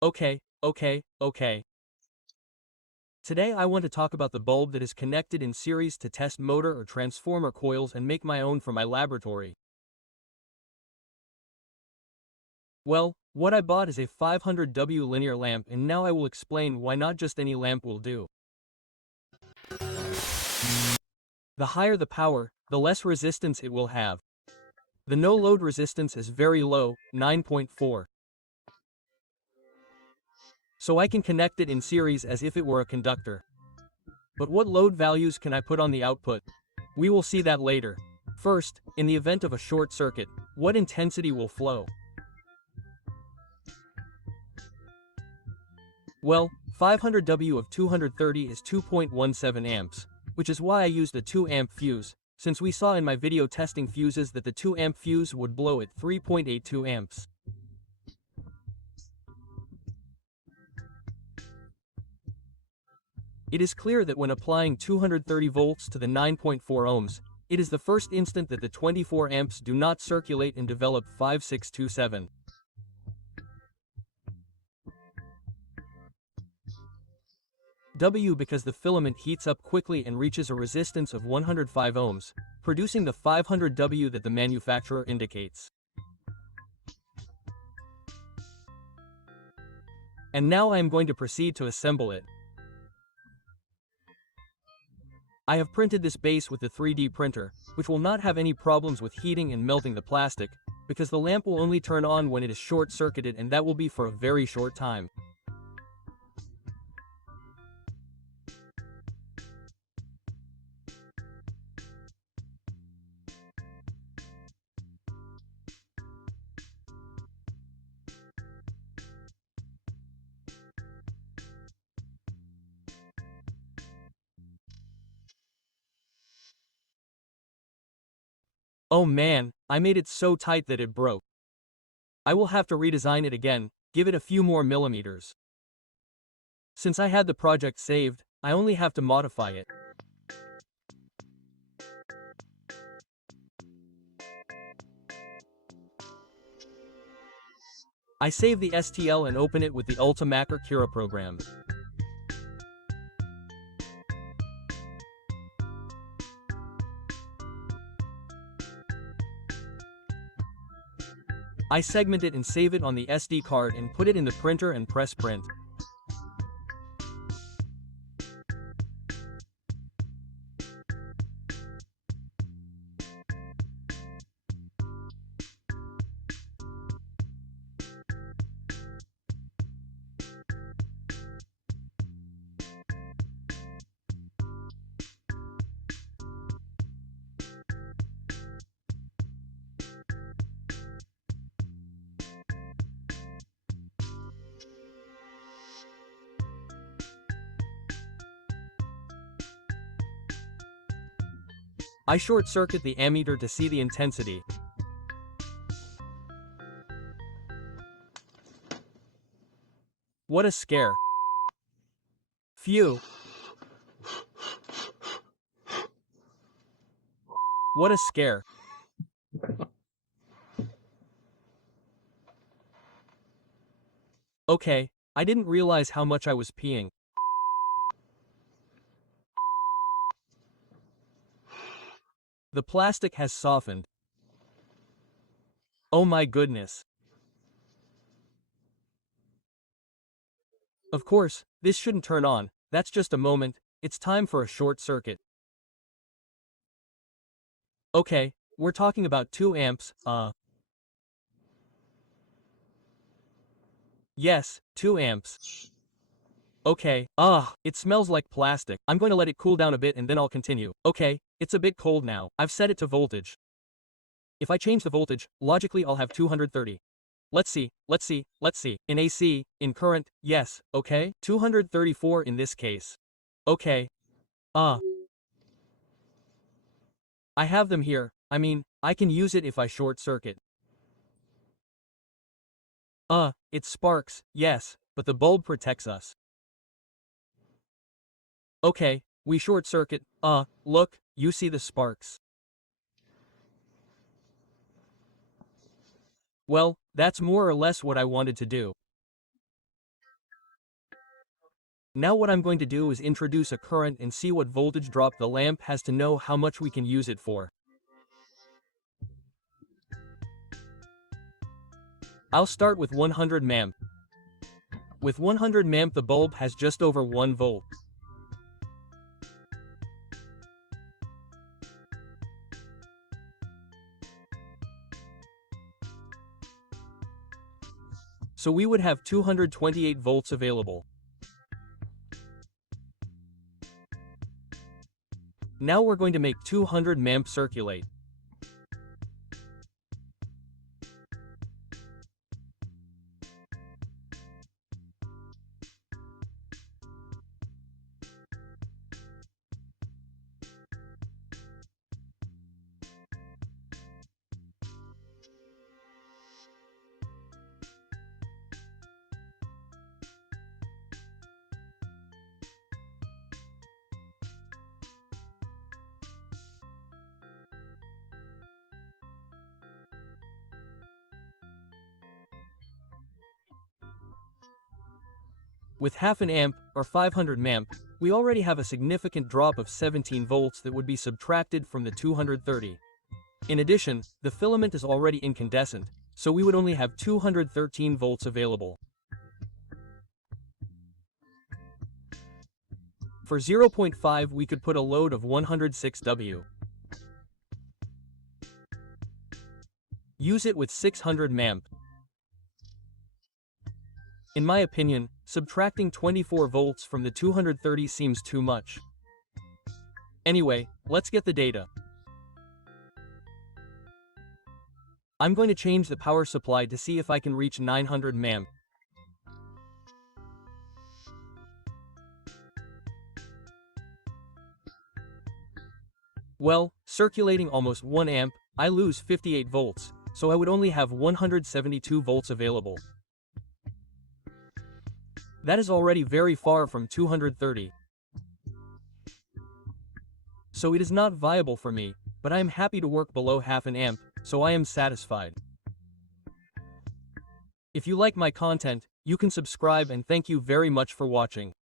Okay. Today I want to talk about the bulb that is connected in series to test motor or transformer coils and make my own for my laboratory. Well, what I bought is a 500W linear lamp, and now I will explain why not just any lamp will do. The higher the power, the less resistance it will have. The no-load resistance is very low, 9.4. So I can connect it in series as if it were a conductor. But what load values can I put on the output? We will see that later. First, in the event of a short circuit, what intensity will flow? Well, 500W of 230 is 2.17 amps, which is why I used a 2 amp fuse, since we saw in my video testing fuses that the 2 amp fuse would blow at 3.82 amps. It is clear that when applying 230 volts to the 9.4 ohms, it is the first instant that the 24 amps do not circulate and develop 5627. W because the filament heats up quickly and reaches a resistance of 105 ohms, producing the 500W that the manufacturer indicates. And now I am going to proceed to assemble it. I have printed this base with the 3D printer, which will not have any problems with heating and melting the plastic, because the lamp will only turn on when it is short-circuited, and that will be for a very short time. Oh man, I made it so tight that it broke. I will have to redesign it again, give it a few more millimeters. Since I had the project saved, I only have to modify it. I save the STL and open it with the Ultimaker Cura program. I segment it and save it on the SD card and put it in the printer and press print. I short-circuit the ammeter to see the intensity. What a scare. Phew. What a scare. Okay, I didn't realize how much I was peeing. The plastic has softened. Oh my goodness. Of course, this shouldn't turn on, that's just a moment, it's time for a short circuit. Okay, we're talking about 2 amps, Yes, 2 amps. Okay, it smells like plastic. I'm going to let it cool down a bit and then I'll continue. Okay, it's a bit cold now. I've set it to voltage. If I change the voltage, logically I'll have 230. Let's see. In AC, in current, yes, okay? 234 in this case. Okay. I have them here. I mean, I can use it if I short circuit. It sparks, yes, but the bulb protects us. Okay, we short circuit. Look, you see the sparks. Well, that's more or less what I wanted to do. Now what I'm going to do is introduce a current and see what voltage drop the lamp has to know how much we can use it for. I'll start with 100 mA. With 100 mA the bulb has just over 1 volt. So we would have 228 volts available. Now we're going to make 200 mA circulate. With half an amp, or 500 mA, we already have a significant drop of 17 volts that would be subtracted from the 230. In addition, the filament is already incandescent, so we would only have 213 volts available. For 0.5 we could put a load of 106 W. Use it with 600 mA. In my opinion, subtracting 24 volts from the 230 seems too much. Anyway, let's get the data. I'm going to change the power supply to see if I can reach 900 mA. Well, circulating almost 1 amp, I lose 58 volts, so I would only have 172 volts available. That is already very far from 230. So it is not viable for me, but I am happy to work below half an amp, so I am satisfied. If you like my content, you can subscribe and thank you very much for watching.